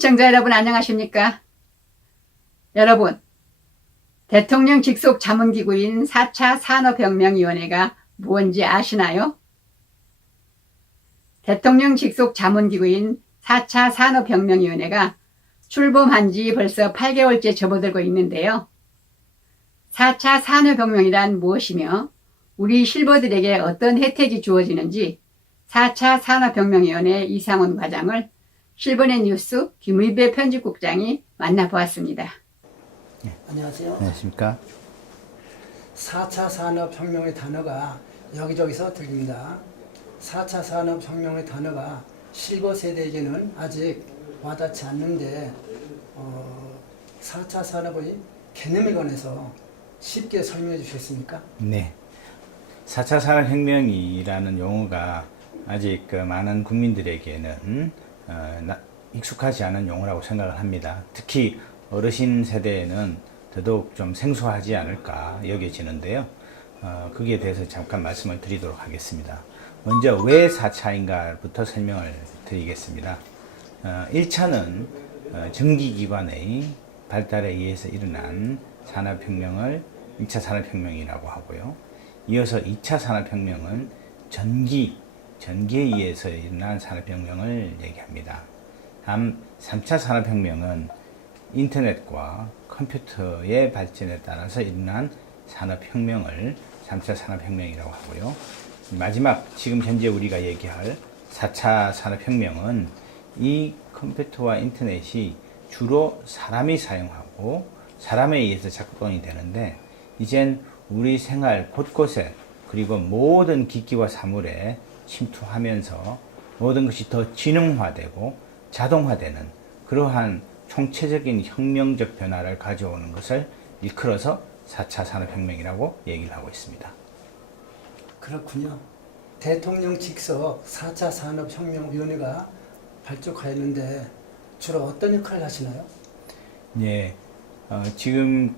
시청자 여러분 안녕하십니까? 여러분, 대통령 직속 자문기구인 4차 산업혁명위원회가 뭔지 아시나요? 대통령 직속 자문기구인 4차 산업혁명위원회가 출범한 지 벌써 8개월째 접어들고 있는데요. 4차 산업혁명이란 무엇이며 우리 실버들에게 어떤 혜택이 주어지는지 4차 산업혁명위원회 이상훈 과장을 실버넷 뉴스 김의배 편집국장이 만나보았습니다. 네. 안녕하세요. 안녕하십니까. 4차 산업혁명의 단어가 여기저기서 들립니다. 4차 산업혁명의 단어가 실버 세대에게는 아직 와닿지 않는데 4차 산업의 개념에 관해서 쉽게 설명해 주시겠습니까? 네. 4차 산업혁명이라는 용어가 아직 많은 국민들에게는 익숙하지 않은 용어라고 생각을 합니다. 특히 어르신 세대에는 더더욱 좀 생소하지 않을까 여겨지는데요. 거기에 대해서 잠깐 말씀을 드리도록 하겠습니다. 먼저 왜 4차인가부터 설명을 드리겠습니다. 1차는 전기기관의 발달에 의해서 일어난 산업혁명을 1차 산업혁명이라고 하고요. 이어서 2차 산업혁명은 전기에 의해서 일어난 산업혁명을 얘기합니다. 다음 3차 산업혁명은 인터넷과 컴퓨터의 발전에 따라서 일어난 산업혁명을 3차 산업혁명이라고 하고요. 마지막 지금 현재 우리가 얘기할 4차 산업혁명은 이 컴퓨터와 인터넷이 주로 사람이 사용하고 사람에 의해서 작동이 되는데 이젠 우리 생활 곳곳에 그리고 모든 기기와 사물에 침투하면서 모든 것이 더 지능화되고 자동화되는 그러한 총체적인 혁명적 변화를 가져오는 것을 일컬어서 4차 산업혁명이라고 얘기를 하고 있습니다. 그렇군요. 대통령 직속 4차 산업혁명위원회가 발족하였는데 주로 어떤 역할을 하시나요? 네, 지금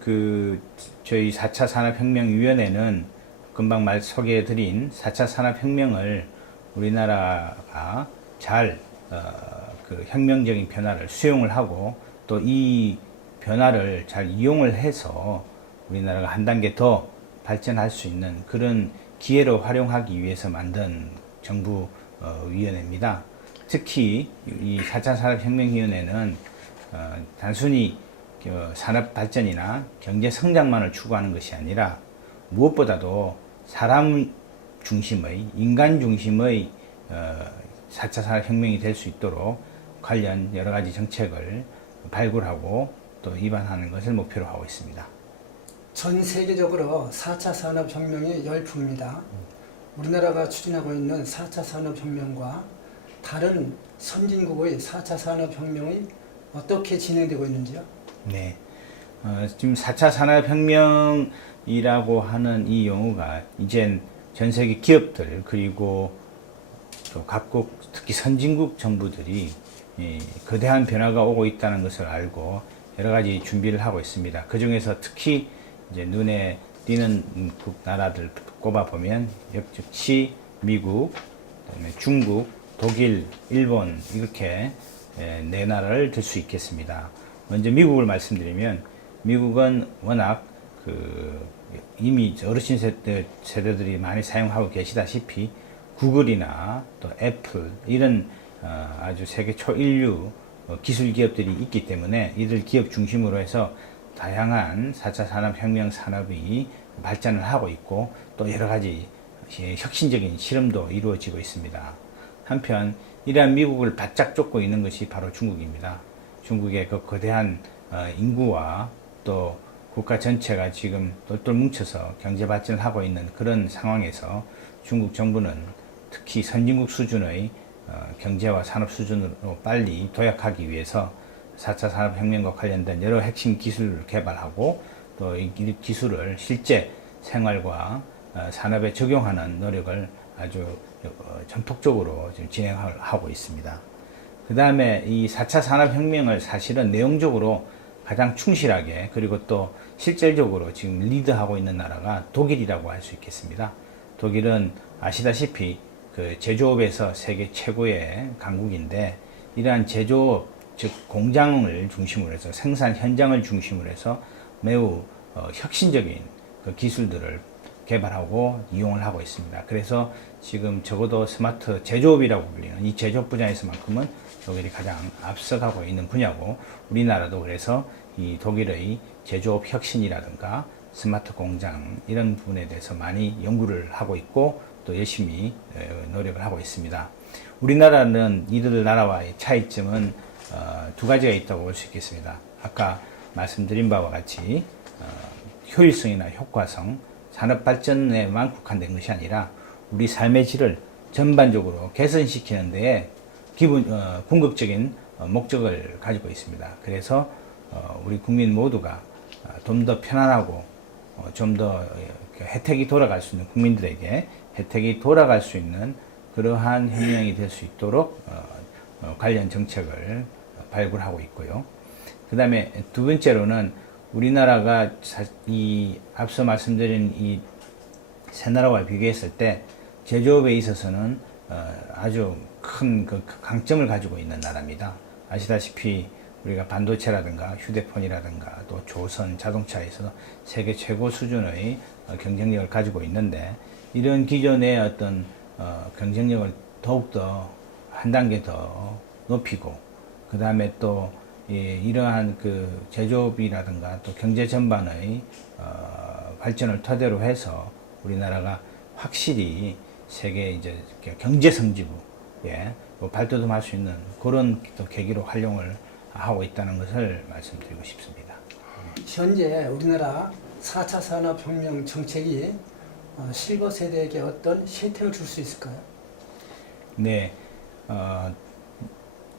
저희 4차 산업혁명위원회는 금방 소개해드린 4차 산업혁명을 우리나라가 잘 혁명적인 변화를 수용을 하고 또 이 변화를 잘 이용을 해서 우리나라가 한 단계 더 발전할 수 있는 그런 기회로 활용하기 위해서 만든 정부 위원회입니다. 특히 이 4차 산업혁명위원회는 단순히 산업 발전이나 경제 성장만을 추구하는 것이 아니라 무엇보다도 사람 중심의 인간 중심의 4차 산업혁명이 될 수 있도록 관련 여러 가지 정책을 발굴하고 또 입안하는 것을 목표로 하고 있습니다. 전 세계적으로 4차 산업혁명이 열풍입니다. 우리나라가 추진하고 있는 4차 산업혁명과 다른 선진국의 4차 산업혁명이 어떻게 진행되고 있는지요? 네. 지금 4차 산업혁명이라고 하는 이 용어가 이젠 전 세계 기업들 그리고 또 각국 특히 선진국 정부들이 거대한 변화가 오고 있다는 것을 알고 여러 가지 준비를 하고 있습니다. 그 중에서 특히 이제 눈에 띄는 나라들 꼽아보면 역시 미국, 그다음에 중국, 독일, 일본 이렇게 네 나라를 들 수 있겠습니다. 먼저 미국을 말씀드리면 미국은 워낙 이미 어르신 세대들이 많이 사용하고 계시다시피 구글이나 또 애플 이런 아주 세계 초일류 기술 기업들이 있기 때문에 이들 기업 중심으로 해서 다양한 4차 산업혁명 산업이 발전을 하고 있고 또 여러 가지 혁신적인 실험도 이루어지고 있습니다. 한편 이러한 미국을 바짝 쫓고 있는 것이 바로 중국입니다. 중국의 그 거대한 인구와 또 국가 전체가 지금 똘똘 뭉쳐서 경제 발전을 하고 있는 그런 상황에서 중국 정부는 특히 선진국 수준의 경제와 산업 수준으로 빨리 도약하기 위해서 4차 산업혁명과 관련된 여러 핵심 기술을 개발하고 또 이 기술을 실제 생활과 산업에 적용하는 노력을 아주 전폭적으로 지금 진행하고 있습니다. 그 다음에 이 4차 산업혁명을 사실은 내용적으로 가장 충실하게 그리고 또 실질적으로 지금 리드하고 있는 나라가 독일이라고 할 수 있겠습니다. 독일은 아시다시피 그 제조업에서 세계 최고의 강국인데 이러한 제조업 즉 공장을 중심으로 해서 생산 현장을 중심으로 해서 매우 혁신적인 그 기술들을 개발하고 이용을 하고 있습니다. 그래서 지금 적어도 스마트 제조업이라고 불리는 이 제조업 분야에서만큼은 독일이 가장 앞서가고 있는 분야고, 우리나라도 그래서 이 독일의 제조업 혁신이라든가 스마트 공장 이런 부분에 대해서 많이 연구를 하고 있고 또 열심히 노력을 하고 있습니다. 우리나라는 이들 나라와의 차이점은 두 가지가 있다고 볼 수 있겠습니다. 아까 말씀드린 바와 같이 효율성이나 효과성, 산업 발전에만 국한된 것이 아니라 우리 삶의 질을 전반적으로 개선시키는 데에 궁극적인 목적을 가지고 있습니다. 그래서 우리 국민 모두가 좀 더 편안하고 좀 더 혜택이 돌아갈 수 있는, 국민들에게 혜택이 돌아갈 수 있는 그러한 혁명이 될 수 있도록 관련 정책을 발굴하고 있고요. 그 다음에 두 번째로는 우리나라가 이 앞서 말씀드린 이 세 나라와 비교했을 때 제조업에 있어서는 아주 큰 그 강점을 가지고 있는 나라입니다. 아시다시피 우리가 반도체라든가 휴대폰이라든가 또 조선 자동차에서 세계 최고 수준의 경쟁력을 가지고 있는데, 이런 기존의 어떤 경쟁력을 더욱더 한 단계 더 높이고, 그 다음에 또 이러한 그 제조업이라든가 또 경제 전반의 발전을 토대로 해서 우리나라가 확실히 세계 이제 경제 성지부에 발돋움할 수 있는 그런 또 계기로 활용을 하고 있다는 것을 말씀드리고 싶습니다. 현재 우리나라 4차 산업혁명 정책이 실버 세대에게 어떤 혜택을 줄 수 있을까요? 네,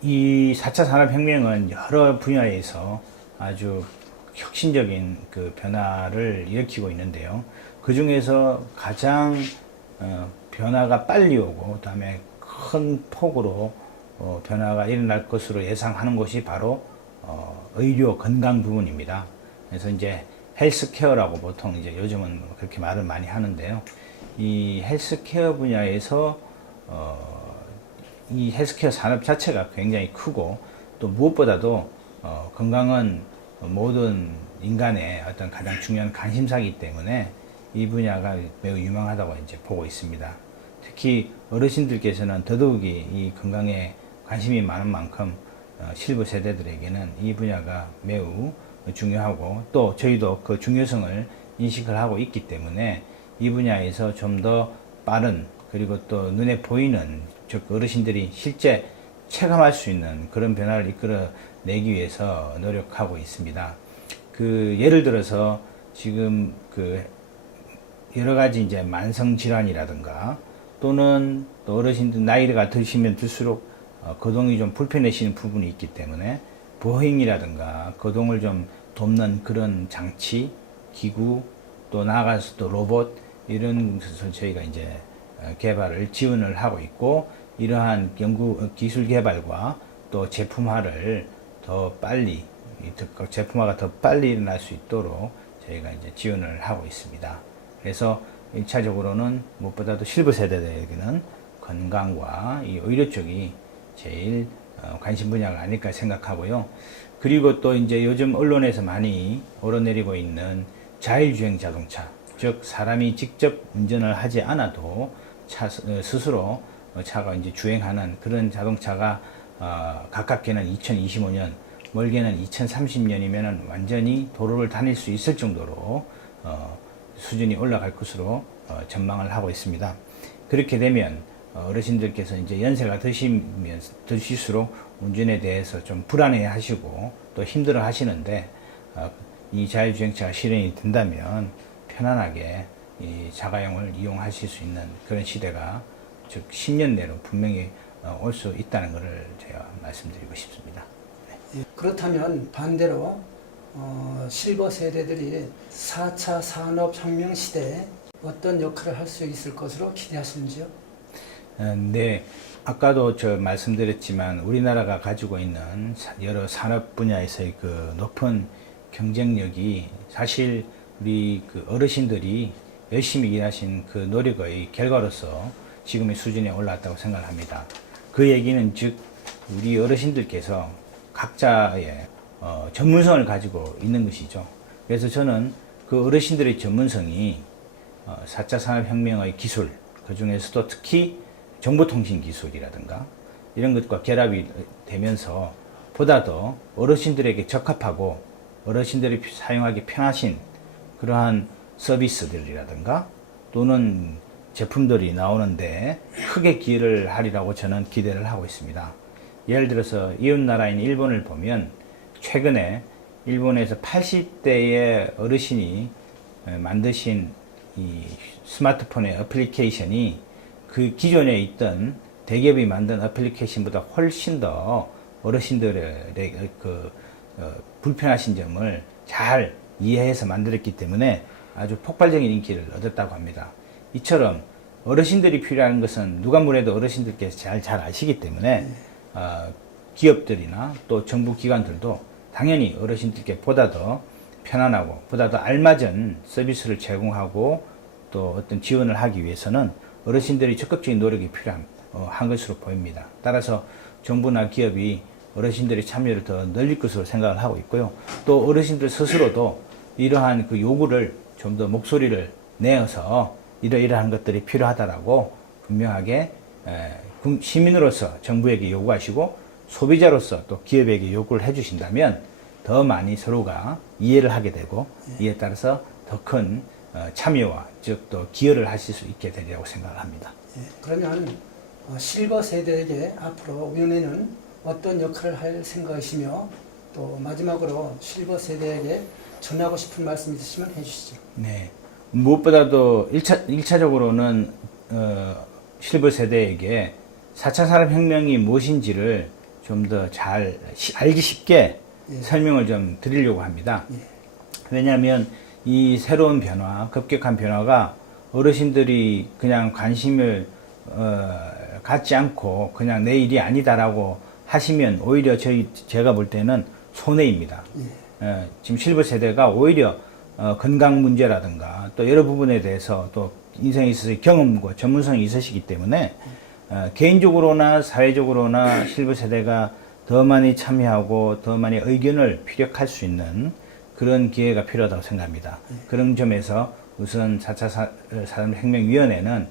이 4차 산업혁명은 여러 분야에서 아주 혁신적인 그 변화를 일으키고 있는데요. 그 중에서 가장 변화가 빨리 오고 그다음에 큰 폭으로 변화가 일어날 것으로 예상하는 것이 바로 의료 건강 부분입니다. 그래서 이제 헬스케어라고 보통 이제 요즘은 그렇게 말을 많이 하는데요. 이 헬스케어 분야에서 이 헬스케어 산업 자체가 굉장히 크고, 또 무엇보다도 건강은 모든 인간의 어떤 가장 중요한 관심사이기 때문에 이 분야가 매우 유망하다고 이제 보고 있습니다. 특히 어르신들께서는 더더욱이 이 건강에 관심이 많은 만큼 실버 세대들에게는 이 분야가 매우 중요하고, 또 저희도 그 중요성을 인식을 하고 있기 때문에 이 분야에서 좀 더 빠른, 그리고 또 눈에 보이는, 즉 어르신들이 실제 체감할 수 있는 그런 변화를 이끌어내기 위해서 노력하고 있습니다. 그 예를 들어서 지금 그 여러 가지 이제 만성 질환이라든가 또는 또 어르신들 나이가 드시면 들수록 거동이 좀 불편해지는 부분이 있기 때문에 보행이라든가 거동을 좀 돕는 그런 장치, 기구, 또 나아가서 또 로봇, 이런 것을 저희가 이제 개발을 지원을 하고 있고, 이러한 연구 기술 개발과 또 제품화를 더 빨리, 제품화가 더 빨리 일어날 수 있도록 저희가 이제 지원을 하고 있습니다. 그래서 1차적으로는 무엇보다도 실버 세대들에게는 건강과 이 의료 쪽이 제일 관심 분야가 아닐까 생각하고요. 그리고 또 이제 요즘 언론에서 많이 오르내리고 있는 자율주행 자동차, 즉 사람이 직접 운전을 하지 않아도 스스로 차가 이제 주행하는 그런 자동차가 가깝게는 2025년, 멀게는 2030년이면은 완전히 도로를 다닐 수 있을 정도로 수준이 올라갈 것으로 전망을 하고 있습니다. 그렇게 되면 어르신들께서 이제 연세가 드실수록 운전에 대해서 좀 불안해 하시고 또 힘들어 하시는데, 이 자율주행차가 실현이 된다면 편안하게 이 자가용을 이용하실 수 있는 그런 시대가 즉 10년 내로 분명히 올 수 있다는 것을 제가 말씀드리고 싶습니다. 네. 그렇다면 반대로 실버 세대들이 4차 산업혁명 시대에 어떤 역할을 할 수 있을 것으로 기대하시는지요? 네, 아까도 저 말씀드렸지만 우리나라가 가지고 있는 여러 산업 분야에서의 그 높은 경쟁력이 사실 우리 그 어르신들이 열심히 일하신 그 노력의 결과로서 지금의 수준에 올랐다고 생각합니다. 그 얘기는 즉 우리 어르신들께서 각자의 전문성을 가지고 있는 것이죠. 그래서 저는 그 어르신들의 전문성이 4차 산업혁명의 기술, 그 중에서도 특히 정보통신 기술이라든가 이런 것과 결합이 되면서 보다 더 어르신들에게 적합하고 어르신들이 사용하기 편하신 그러한 서비스들이라든가 또는 제품들이 나오는데 크게 기여를 하리라고 저는 기대를 하고 있습니다. 예를 들어서 이웃나라인 일본을 보면 최근에 일본에서 80대의 어르신이 만드신 이 스마트폰의 애플리케이션이 그 기존에 있던 대기업이 만든 애플리케이션보다 훨씬 더 어르신들의 불편하신 점을 잘 이해해서 만들었기 때문에 아주 폭발적인 인기를 얻었다고 합니다. 이처럼 어르신들이 필요한 것은 누가 뭐래도 어르신들께서 잘 아시기 때문에 기업들이나 또 정부 기관들도 당연히 어르신들께 보다 더 편안하고 보다 더 알맞은 서비스를 제공하고 또 어떤 지원을 하기 위해서는 어르신들이 적극적인 노력이 필요한 것으로 보입니다. 따라서 정부나 기업이 어르신들의 참여를 더 늘릴 것으로 생각을 하고 있고요. 또 어르신들 스스로도 이러한 그 요구를 좀 더 목소리를 내어서 이러이러한 것들이 필요하다라고 분명하게 시민으로서 정부에게 요구하시고 소비자로서 또 기업에게 요구를 해주신다면 더 많이 서로가 이해를 하게 되고 이에 따라서 더 큰 참여와 즉 또 기여를 하실 수 있게 되리라고 생각을 합니다. 그러면 실버 세대에게 앞으로 위원회는 어떤 역할을 할 생각이시며 또 마지막으로 실버 세대에게 전하고 싶은 말씀 있으시면 해주시죠. 네. 무엇보다도 1차적으로는 실버 세대에게 4차 산업혁명이 무엇인지를 좀 더 잘 알기 쉽게 설명을 좀 드리려고 합니다. 왜냐하면 이 새로운 변화, 급격한 변화가 어르신들이 그냥 관심을 갖지 않고 그냥 내 일이 아니다라고 하시면 오히려 제가 볼 때는 손해입니다. 지금 실버 세대가 오히려 건강 문제라든가 또 여러 부분에 대해서 또 인생에 있어서 경험과 전문성이 있으시기 때문에 개인적으로나 사회적으로나 실버 세대가 더 많이 참여하고 더 많이 의견을 피력할 수 있는 그런 기회가 필요하다고 생각합니다. 그런 점에서 우선 4차 산업혁명위원회는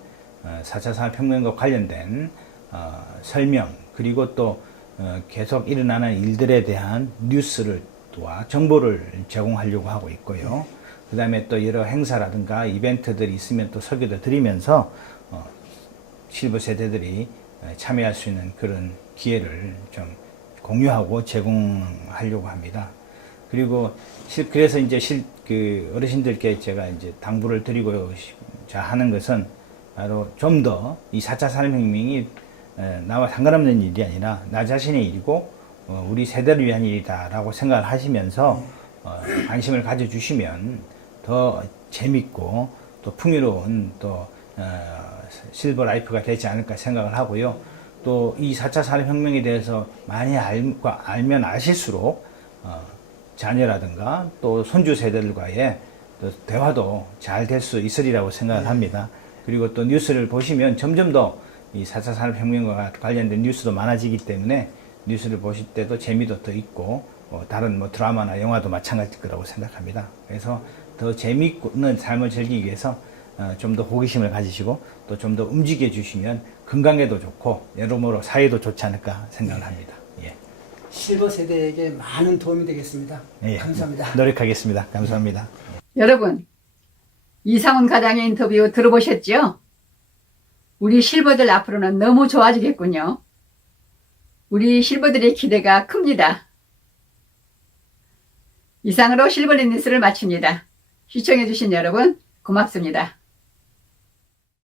4차 산업혁명과 관련된 설명 그리고 또 계속 일어나는 일들에 대한 뉴스를 와 정보를 제공하려고 하고 있고요. 그 다음에 또 여러 행사라든가 이벤트들이 있으면 또 소개도 드리면서 실버 세대들이 참여할 수 있는 그런 기회를 좀 공유하고 제공하려고 합니다. 그리고 그래서 이제 그 어르신들께 제가 이제 당부를 드리고자 하는 것은 바로 좀 더 이 4차 산업혁명이 나와 상관없는 일이 아니라 나 자신의 일이고 우리 세대를 위한 일이다라고 생각을 하시면서 관심을 가져주시면 더 재밌고 또 풍요로운 또 실버 라이프가 되지 않을까 생각을 하고요. 또 이 4차 산업혁명에 대해서 많이 알면 아실수록 자녀라든가 또 손주 세대들과의 또 대화도 잘 될 수 있으리라고 생각을 합니다. 그리고 또 뉴스를 보시면 점점 더 이 4차 산업혁명과 관련된 뉴스도 많아지기 때문에 뉴스를 보실 때도 재미도 더 있고 다른 뭐 드라마나 영화도 마찬가지일 거라고 생각합니다. 그래서 더 재미있는 삶을 즐기기 위해서 좀 더 호기심을 가지시고 또 좀 더 움직여 주시면 건강에도 좋고 여러모로 사회도 좋지 않을까 생각을 합니다. 예. 실버 세대에게 많은 도움이 되겠습니다. 예. 감사합니다. 노력하겠습니다. 감사합니다. 여러분, 이상훈 과장의 인터뷰 들어보셨죠? 우리 실버들 앞으로는 너무 좋아지겠군요. 우리 실버들의 기대가 큽니다. 이상으로 실버린 뉴스를 마칩니다. 시청해주신 여러분 고맙습니다.